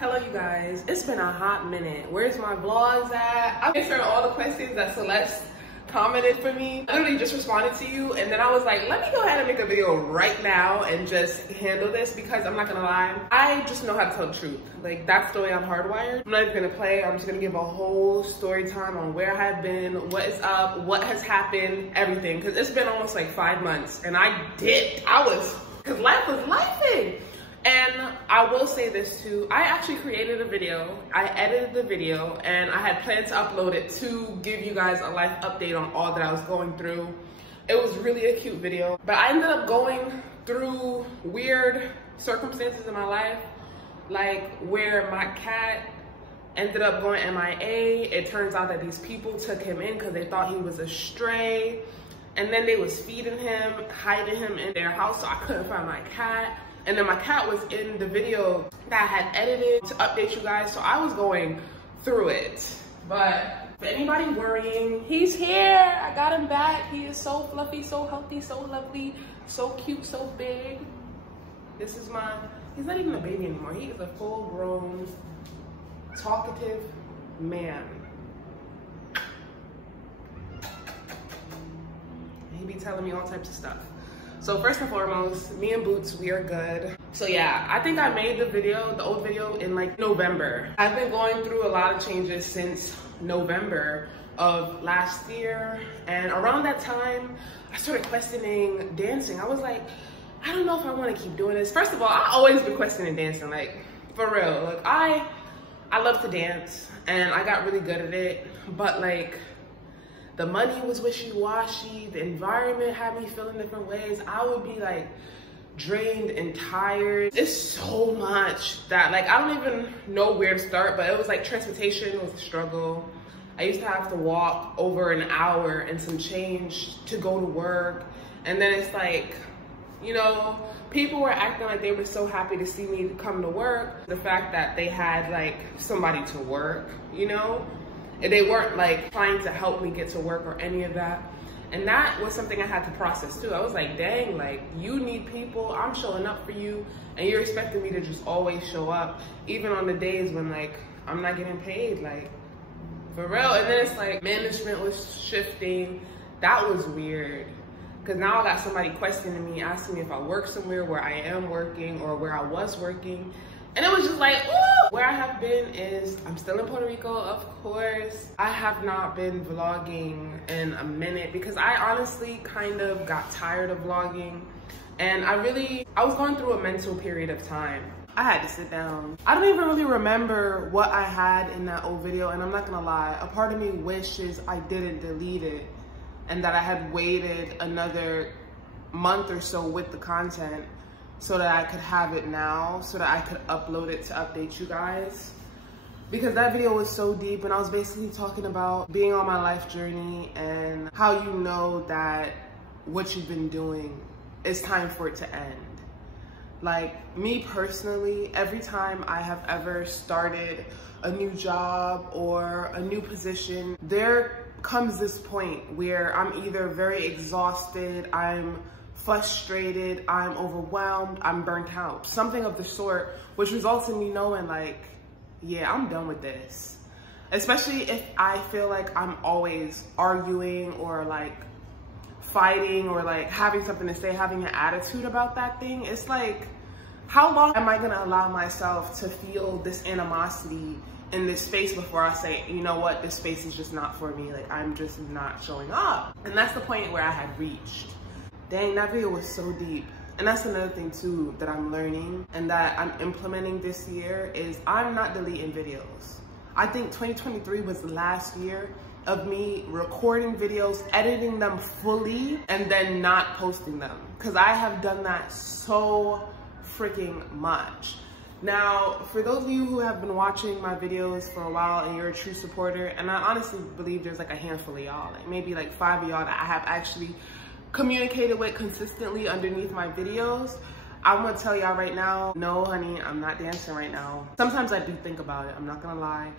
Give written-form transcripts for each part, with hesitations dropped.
Hello you guys, it's been a hot minute. Where's my vlogs at? I've answered all the questions that Celeste commented for me. I literally just responded to you and then I was like, let me go ahead and make a video right now and just handle this because I'm not gonna lie, I just know how to tell the truth. Like that's the way I'm hardwired. I'm not even gonna play, I'm just gonna give a whole story time on where I have been, what is up, what has happened, everything. Cause it's been almost like 5 months and I dipped. Cause life was lifing. And I will say this too, I actually created a video, I edited the video, and I had planned to upload it to give you guys a life update on all that I was going through. It was really a cute video, but I ended up going through weird circumstances in my life, like where my cat ended up going MIA. It turns out that these people took him in because they thought he was a stray, and then they was feeding him, hiding him in their house, so I couldn't find my cat. And then my cat was in the video that I had edited to update you guys. So I was going through it. But for anybody worrying, he's here. I got him back. He is so fluffy, so healthy, so lovely, so cute, so big. This is he's not even a baby anymore. He is a full grown, talkative man. He be telling me all types of stuff. So first and foremost, me and Boots, we are good. So yeah, I think I made the old video in like November. I've been going through a lot of changes since November of last year. And around that time, I started questioning dancing. I was like, I don't know if I want to keep doing this. First of all, I always been questioning dancing, like for real. Like I love to dance and I got really good at it, but like, the money was wishy-washy, the environment had me feeling different ways. I would be like drained and tired. It's so much that like, I don't even know where to start, but it was like transportation was a struggle. I used to have to walk over an hour and some change to go to work. And then it's like, you know, people were acting like they were so happy to see me come to work. The fact that they had like somebody to work, you know? They weren't like trying to help me get to work or any of that. And that was something I had to process too. I was like, dang, like you need people, I'm showing up for you and you're expecting me to just always show up, even on the days when like, I'm not getting paid, like for real. And then it's like management was shifting. That was weird. Cause now I got somebody questioning me, asking me if I work somewhere where I am working or where I was working. And it was just like, ooh! Where I have been is, I'm still in Puerto Rico, of course. I have not been vlogging in a minute because I honestly kind of got tired of vlogging. And I was going through a mental period of time. I had to sit down. I don't even really remember what I had in that old video, and I'm not gonna lie, a part of me wishes I didn't delete it and that I had waited another month or so with the content so that I could have it now, so that I could upload it to update you guys. Because that video was so deep and I was basically talking about being on my life journey and how you know that what you've been doing, it's time for it to end. Like me personally, every time I have ever started a new job or a new position, there comes this point where I'm either very exhausted, I'm frustrated, I'm overwhelmed, I'm burnt out, something of the sort, which results in me knowing like, yeah, I'm done with this. Especially if I feel like I'm always arguing or like fighting or like having something to say, having an attitude about that thing. It's like, how long am I gonna allow myself to feel this animosity in this space before I say, you know what, this space is just not for me, like I'm just not showing up. And that's the point where I had reached. Dang, that video was so deep. And that's another thing too that I'm learning and that I'm implementing this year is I'm not deleting videos. I think 2023 was the last year of me recording videos, editing them fully, and then not posting them. Cause I have done that so freaking much. Now, for those of you who have been watching my videos for a while and you're a true supporter, and I honestly believe there's like a handful of y'all, like maybe like 5 of y'all that I have actually communicated with consistently underneath my videos, I'm gonna tell y'all right now, no honey, I'm not dancing right now. Sometimes I do think about it, I'm not gonna lie.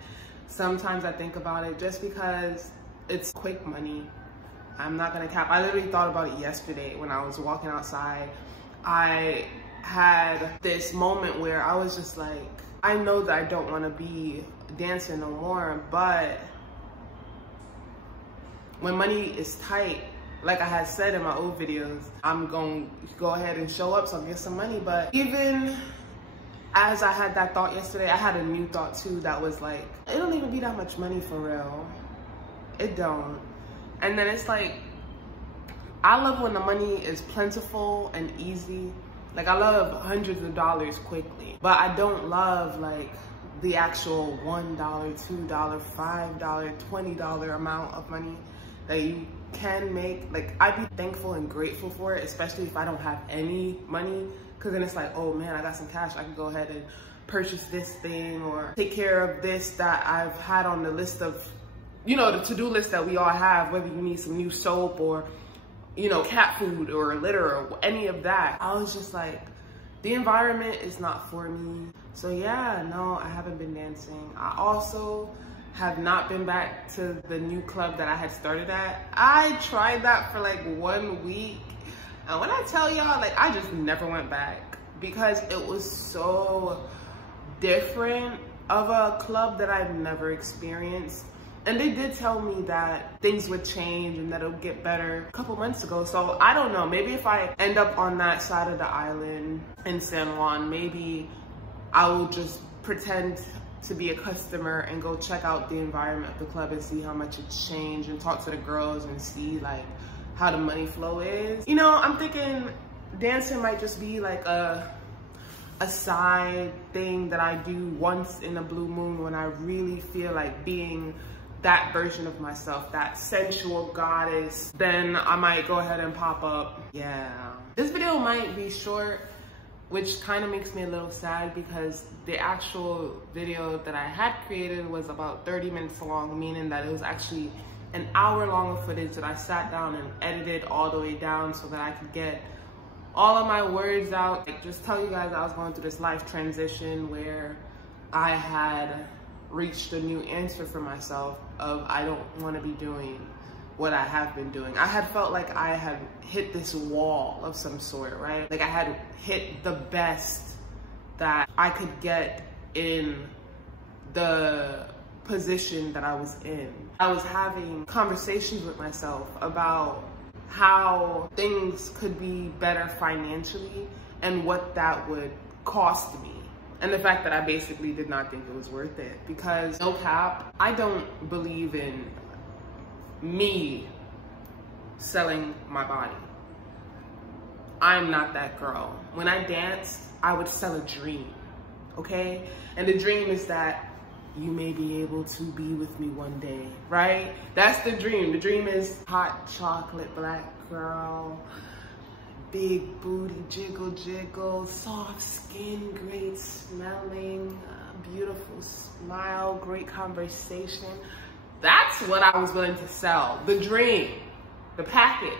Sometimes I think about it just because it's quick money. I'm not gonna cap. I literally thought about it yesterday when I was walking outside. I had this moment where I was just like, I know that I don't want to be dancing no more, but when money is tight, like I had said in my old videos, I'm going to go ahead and show up so I'll get some money. But even as I had that thought yesterday, I had a new thought too that was like, it don't even be that much money for real. It don't. And then it's like, I love when the money is plentiful and easy. Like, I love hundreds of dollars quickly, but I don't love like the actual $1, $2, $5, $20 amount of money that you can make. Like, I'd be thankful and grateful for it, especially if I don't have any money, because then it's like, oh man, I got some cash, I can go ahead and purchase this thing or take care of this that I've had on the list of, you know, the to-do list that we all have, whether you need some new soap or, you know, cat food or litter or any of that. I was just like, the environment is not for me. So yeah, no, I haven't been dancing. I also have not been back to the new club that I had started at. I tried that for like 1 week. And when I tell y'all, like, I just never went back because it was so different of a club that I've never experienced. And they did tell me that things would change and that it would get better a couple months ago. So I don't know, maybe if I end up on that side of the island in San Juan, maybe I will just pretend to be a customer and go check out the environment of the club and see how much it's changed and talk to the girls and see like how the money flow is. You know, I'm thinking dancing might just be like a side thing that I do once in a blue moon when I really feel like being that version of myself, that sensual goddess. Then I might go ahead and pop up. Yeah. This video might be short, which kind of makes me a little sad because the actual video that I had created was about 30 minutes long, meaning that it was actually an hour long of footage that I sat down and edited all the way down so that I could get all of my words out. Like, just tell you guys I was going through this life transition where I had reached a new answer for myself of I don't want to be doing what I have been doing. I had felt like I had hit this wall of some sort, right? Like I had hit the best that I could get in the position that I was in. I was having conversations with myself about how things could be better financially and what that would cost me. And the fact that I basically did not think it was worth it because, no cap, I don't believe in me selling my body. I'm not that girl. When I danced, I would sell a dream, okay? And the dream is that you may be able to be with me one day, right? That's the dream. The dream is hot chocolate black girl, big booty, jiggle, jiggle, soft skin, great smelling, beautiful smile, great conversation. That's what I was willing to sell, the dream, the package.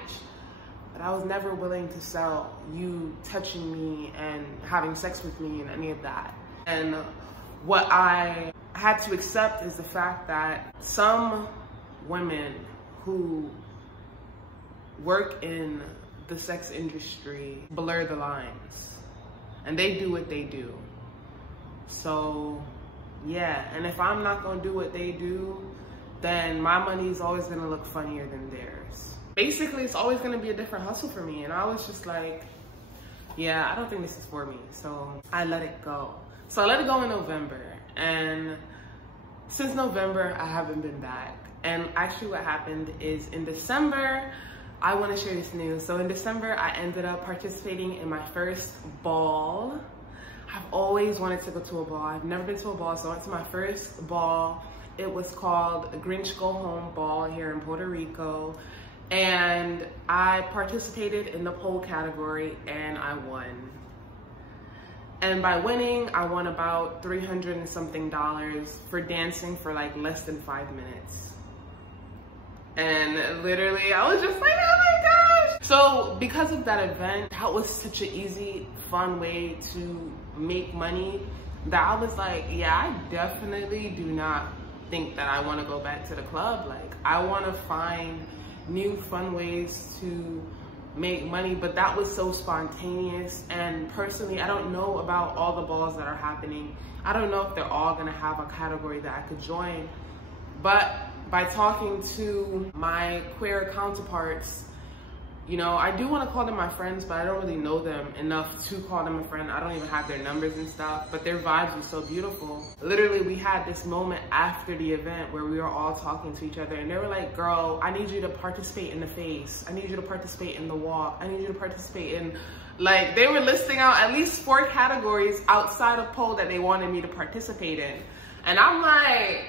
But I was never willing to sell you touching me and having sex with me and any of that. And what I had to accept is the fact that some women who work in the sex industry blur the lines and they do what they do. So yeah, and if I'm not gonna do what they do, then my money is always gonna look funnier than theirs. Basically, it's always gonna be a different hustle for me. And I was just like, yeah, I don't think this is for me. So I let it go. So I let it go in November. And since November, I haven't been back. And actually what happened is in December, I wanna share this news. So in December, I ended up participating in my first ball. I've always wanted to go to a ball. I've never been to a ball, so I went to my first ball. It was called the Grinch Go Home Ball here in Puerto Rico. And I participated in the pole category and I won. And by winning, I won about $300 and something for dancing for like less than 5 minutes. And literally, I was just like, oh my gosh. So because of that event, that was such an easy, fun way to make money that I was like, yeah, I definitely do not think that I want to go back to the club. Like, I want to find new fun ways to make money, but that was so spontaneous. And personally, I don't know about all the balls that are happening. I don't know if they're all gonna have a category that I could join, but by talking to my queer counterparts, you know, I do want to call them my friends, but I don't really know them enough to call them a friend. I don't even have their numbers and stuff, but their vibes were so beautiful. Literally, we had this moment after the event where we were all talking to each other, and they were like, girl, I need you to participate in the face. I need you to participate in the walk. I need you to participate in, like, they were listing out at least 4 categories outside of pole that they wanted me to participate in. And I'm like,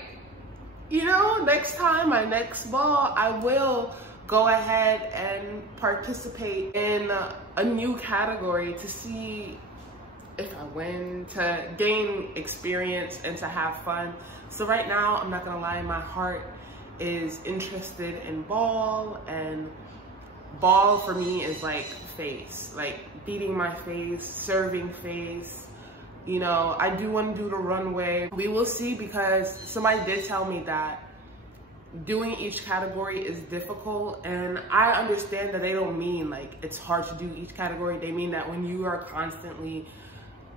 you know, next time, my next ball, I will go ahead and participate in a new category to see if I win, to gain experience and to have fun. So right now, I'm not gonna lie, my heart is interested in ball, and ball for me is like face, like beating my face, serving face. You know, I do want to do the runway. We will see, because somebody did tell me that doing each category is difficult, and I understand that they don't mean like it's hard to do each category. They mean that when you are constantly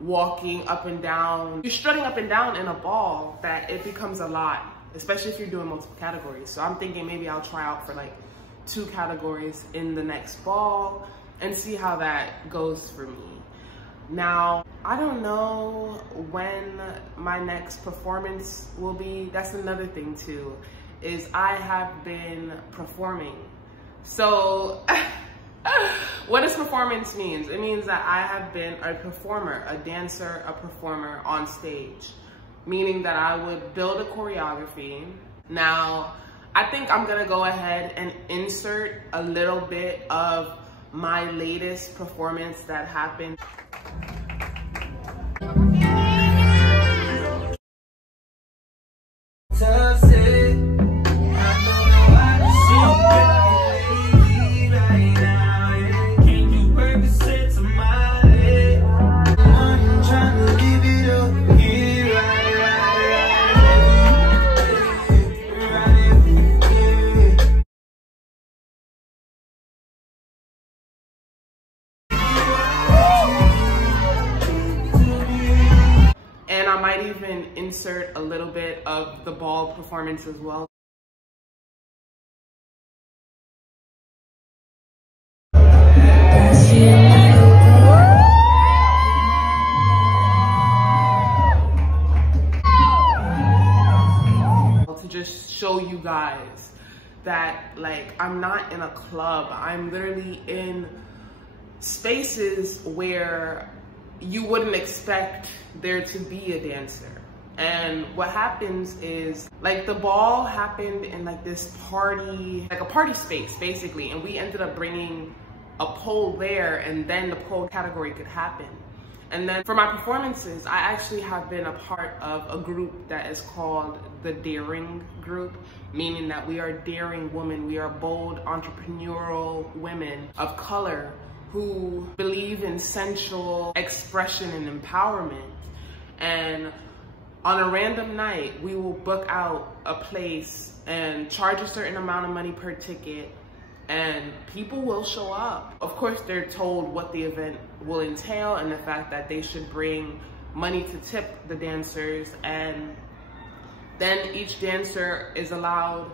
walking up and down, you're strutting up and down in a ball, that it becomes a lot, especially if you're doing multiple categories. So I'm thinking maybe I'll try out for like 2 categories in the next ball and see how that goes for me. Now, I don't know when my next performance will be. That's another thing too, is I have been performing. So what does performance mean? It means that I have been a performer, a dancer, a performer on stage, meaning that I would build a choreography. Now, I think I'm gonna go ahead and insert a little bit of my latest performance that happened. And I might even insert a little bit of the ball performance as well. To just show you guys that, like, I'm not in a club. I'm literally in spaces where you wouldn't expect there to be a dancer. And what happens is, like, the ball happened in like this party, like a party space basically, and we ended up bringing a pole there, and then the pole category could happen. And then for my performances, I actually have been a part of a group that is called the Daring Group, meaning that we are daring women. We are bold, entrepreneurial women of color who believe in sensual expression and empowerment. And on a random night, we will book out a place and charge a certain amount of money per ticket, and people will show up. Of course, they're told what the event will entail and the fact that they should bring money to tip the dancers, and then each dancer is allowed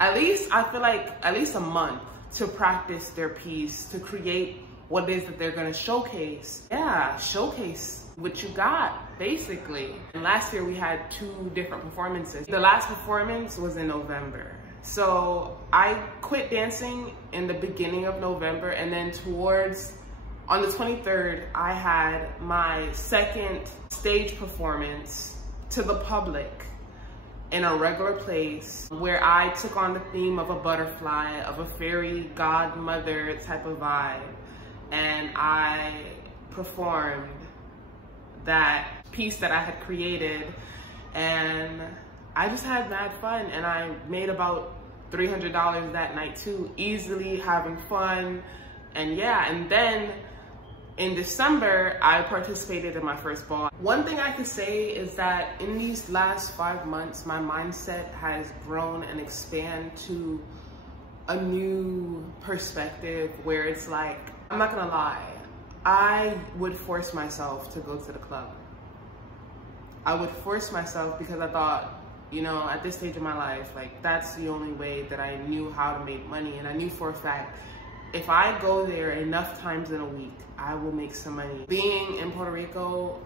at least, I feel like, at least a month to practice their piece, to create what it is that they're gonna showcase. Yeah, showcase what you got, basically. And last year we had 2 different performances. The last performance was in November. So I quit dancing in the beginning of November, and then on the 23rd, I had my second stage performance to the public in a regular place, where I took on the theme of a butterfly, of a fairy godmother type of vibe. And I performed that piece that I had created, and I just had mad fun, and I made about $300 that night too, easily having fun. And yeah, and then in December, I participated in my first ball. One thing I could say is that in these last 5 months, my mindset has grown and expanded to a new perspective where it's like, I'm not gonna lie, I would force myself to go to the club. I would force myself because I thought, you know, at this stage of my life, like that's the only way that I knew how to make money. And I knew for a fact, if I go there enough times in a week, I will make some money. Being in Puerto Rico,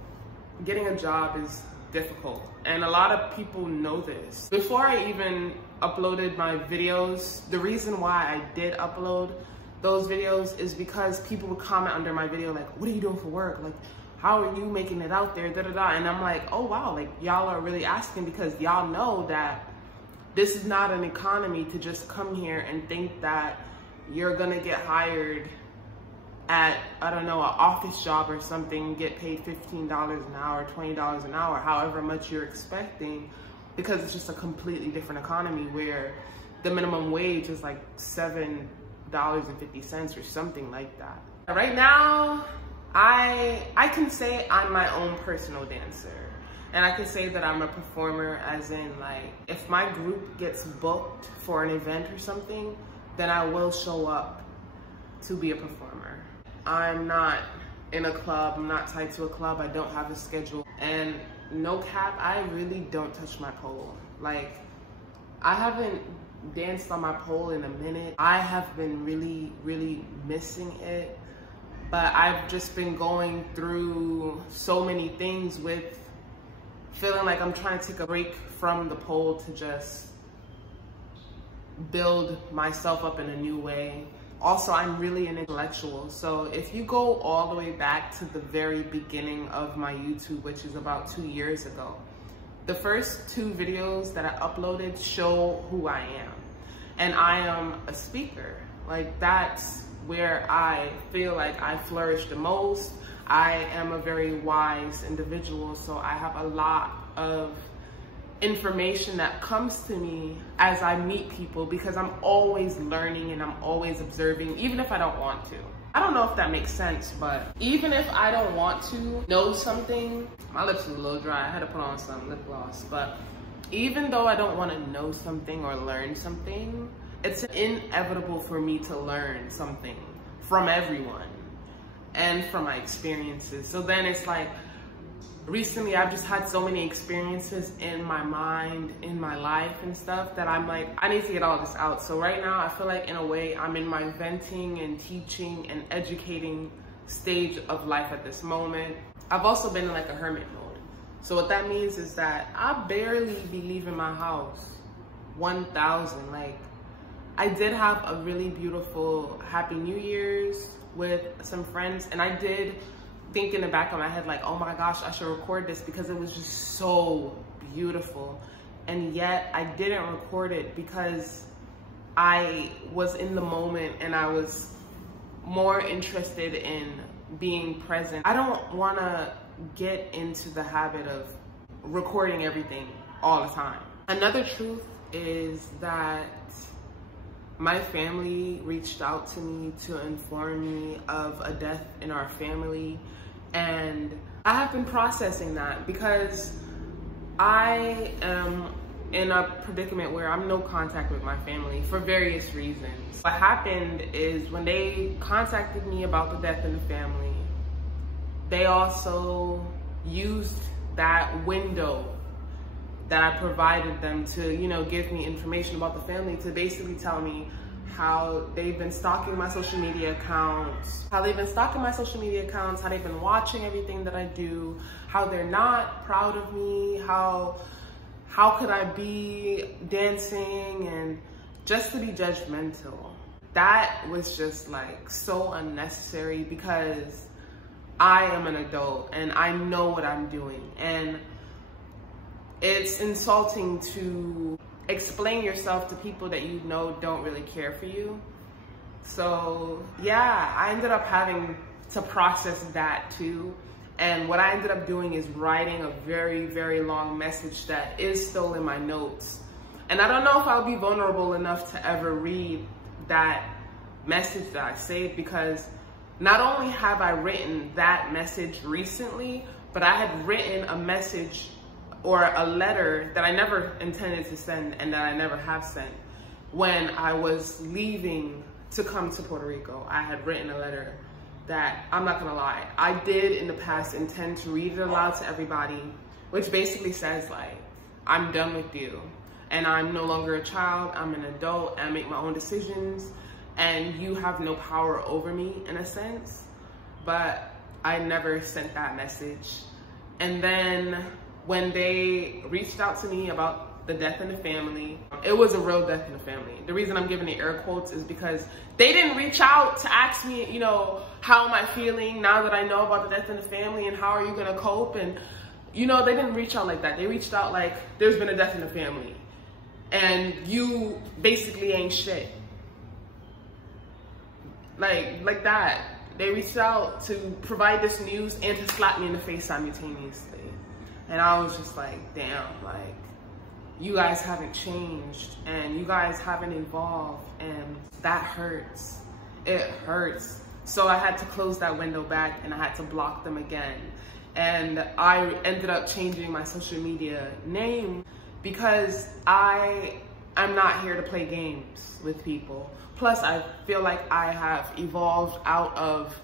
getting a job is difficult. And a lot of people know this. Before I even uploaded my videos, the reason why I did upload those videos is because people would comment under my video like, what are you doing for work? Like, how are you making it out there? Da, da, da. And I'm like, oh wow, like y'all are really asking because y'all know that this is not an economy to just come here and think that you're gonna get hired at, I don't know, an office job or something, get paid $15 an hour, $20 an hour, however much you're expecting, because it's just a completely different economy where the minimum wage is like $7.50 or something like that. Right now, I can say I'm my own personal dancer. And I can say that I'm a performer, as in like, if my group gets booked for an event or something, then I will show up to be a performer. I'm not in a club, I'm not tied to a club, I don't have a schedule. And no cap, I really don't touch my pole. Like, I haven't danced on my pole in a minute. I have been really, really missing it. But I've just been going through so many things with feeling like I'm trying to take a break from the pole to just build myself up in a new way. Also, I'm really an intellectual. So if you go all the way back to the very beginning of my YouTube, which is about 2 years ago, the first 2 videos that I uploaded show who I am. And I am a speaker. Like, that's where I feel like I flourish the most. I am a very wise individual, so I have a lot of information that comes to me as I meet people because I'm always learning and I'm always observing, even if I don't want to. I don't know if that makes sense, but even if I don't want to know something, my lips are a little dry, I had to put on some lip gloss, but even though I don't want to know something or learn something, it's inevitable for me to learn something from everyone and from my experiences. So then it's like, recently I've just had so many experiences in my mind, in my life and stuff that I'm like, I need to get all this out. So right now I feel like in a way I'm in my venting and teaching and educating stage of life at this moment. I've also been in like a hermit mode. So what that means is that I barely be leaving my house. 1,000, like, I did have a really beautiful Happy New Year's with some friends, and I did think in the back of my head like, oh my gosh, I should record this because it was just so beautiful. And yet I didn't record it because I was in the moment and I was more interested in being present. I don't want to get into the habit of recording everything all the time. Another truth is that my family reached out to me to inform me of a death in our family, and I have been processing that because I am in a predicament where I'm no contact with my family for various reasons. What happened is when they contacted me about the death in the family, they also used that window that I provided them to, you know, give me information about the family to basically tell me how they've been stalking my social media accounts, how they've been watching everything that I do, how they're not proud of me, how could I be dancing, and just to be judgmental. That was just like so unnecessary because I am an adult and I know what I'm doing, and it's insulting to explain yourself to people that you know don't really care for you. So yeah, I ended up having to process that too. And what I ended up doing is writing a very, very long message that is still in my notes. And I don't know if I'll be vulnerable enough to ever read that message that I saved, because not only have I written that message recently, but I had written a message or a letter that I never intended to send and that I never have sent. when I was leaving to come to Puerto Rico, I had written a letter that, I'm not gonna lie, I did in the past intend to read it aloud to everybody, which basically says like, I'm done with you. And I'm no longer a child, I'm an adult, and I make my own decisions, and you have no power over me in a sense. But I never sent that message. And then when they reached out to me about the death in the family, it was a real death in the family. The reason I'm giving the air quotes is because they didn't reach out to ask me, you know, how am I feeling now that I know about the death in the family and how are you gonna cope? And, you know, they didn't reach out like that. They reached out like, there's been a death in the family and you basically ain't shit. Like that. They reached out to provide this news and to slap me in the face simultaneously. And I was just like, damn, like, you guys haven't changed and you guys haven't evolved, and that hurts. It hurts. So I had to close that window back and I had to block them again. And I ended up changing my social media name because I'm not here to play games with people. Plus, I feel like I have evolved out of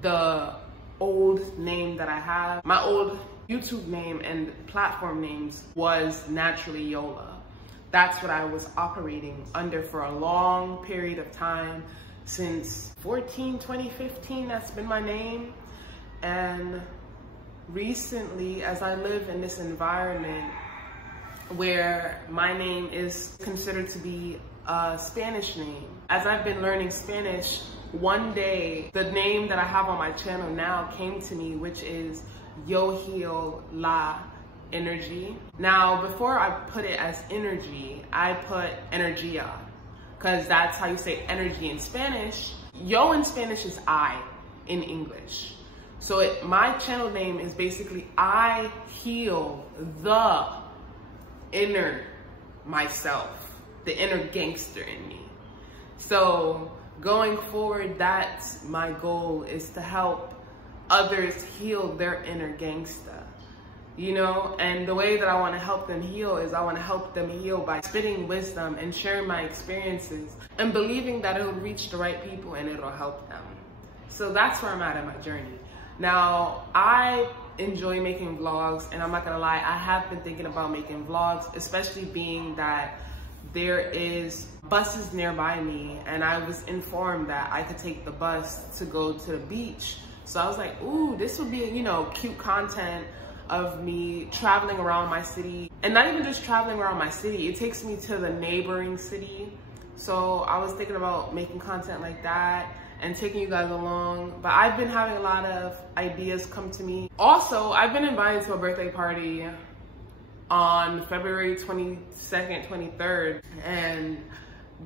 the old name that I have. My old YouTube name and platform names was naturally Yola. That's what I was operating under for a long period of time. Since 2015, that's been my name. And recently, as I live in this environment where my name is considered to be a Spanish name, as I've been learning Spanish, one day the name that I have on my channel now came to me, which is Yo Heal La Energy. Now, before I put it as energy, I put energia, because that's how you say energy in Spanish. Yo in Spanish is I in English. So my channel name is basically I heal the inner myself, the inner gangster in me. So going forward, that's my goal, is to help others heal their inner gangster, you know? And the way that I want to help them heal is I want to help them heal by spitting wisdom and sharing my experiences and believing that it'll reach the right people and it'll help them. So that's where I'm at in my journey. Now, I enjoy making vlogs, and I'm not gonna lie, I have been thinking about making vlogs, especially being that there is buses nearby me, and I was informed that I could take the bus to go to the beach. So I was like, ooh, this would be, you know, cute content of me traveling around my city. And not even just traveling around my city, it takes me to the neighboring city. So I was thinking about making content like that and taking you guys along. But I've been having a lot of ideas come to me. Also, I've been invited to a birthday party on February 22nd, 23rd, and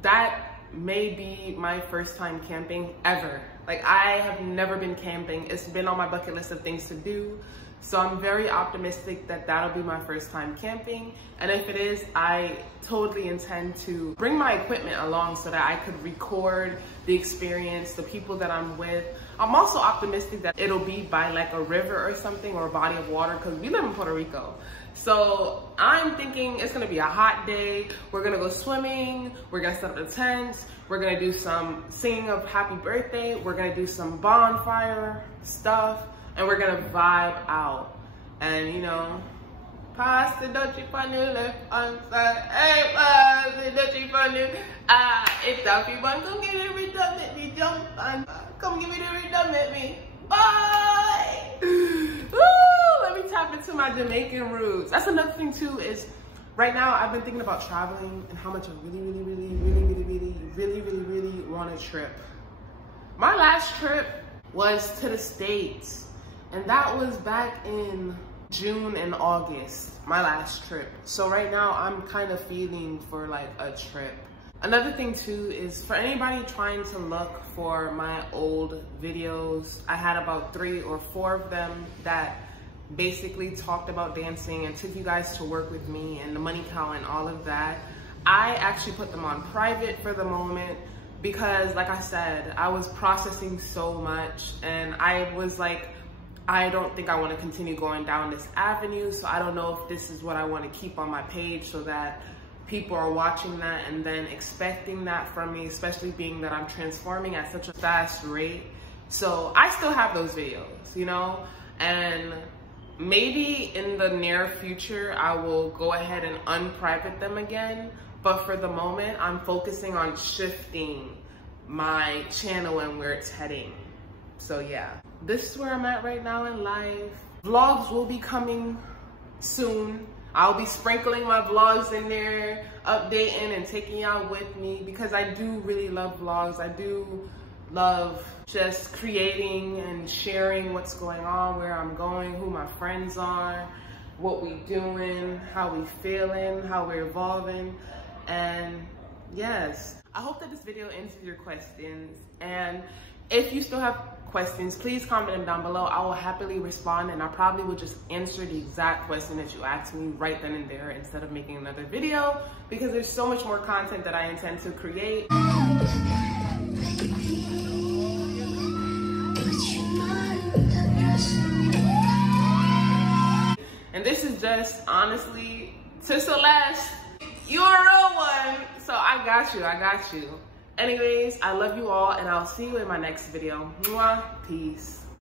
that may be my first time camping ever. Like, I have never been camping. It's been on my bucket list of things to do. So I'm very optimistic that that'll be my first time camping. And if it is, I totally intend to bring my equipment along so that I could record the experience, the people that I'm with. I'm also optimistic that it'll be by like a river or something, or a body of water, because we live in Puerto Rico. So I'm thinking it's gonna be a hot day. We're gonna go swimming. We're gonna set up the tents. We're gonna do some singing of happy birthday. We're gonna do some bonfire stuff. And we're gonna vibe out. And you know, pass the Dutchie from the left hand side. Hey, pass the Dutchie from the it's Duffy one. Come give me the rhythm, let me jump and come give me the rhythm, let me. Bye! Woo! Let me tap into my Jamaican roots. That's another thing too, is right now I've been thinking about traveling and how much I really want a trip. My last trip was to the States. And that was back in June and August, my last trip. So right now I'm kind of feeling for like a trip. Another thing too is for anybody trying to look for my old videos, I had about 3 or 4 of them that basically talked about dancing and took you guys to work with me and the money cow and all of that. I actually put them on private for the moment because, like I said, I was processing so much and I was like, I don't think I want to continue going down this avenue, so I don't know if this is what I want to keep on my page so that people are watching that and then expecting that from me, especially being that I'm transforming at such a fast rate. So I still have those videos, you know, and maybe in the near future, I will go ahead and unprivate them again. But for the moment, I'm focusing on shifting my channel and where it's heading. So yeah, this is where I'm at right now in life. Vlogs will be coming soon. I'll be sprinkling my vlogs in there, updating and taking y'all with me, because I do really love vlogs. I do love just creating and sharing what's going on, where I'm going, who my friends are, what we doing, how we feeling, how we're evolving. And yes, I hope that this video answers your questions. And if you still have questions, please comment them down below. I will happily respond, and I probably will just answer the exact question that you asked me right then and there instead of making another video, because there's so much more content that I intend to create. And this is just honestly to Celeste. You're a real one. So I got you, I got you. Anyways, I love you all, and I'll see you in my next video. Mwah, peace.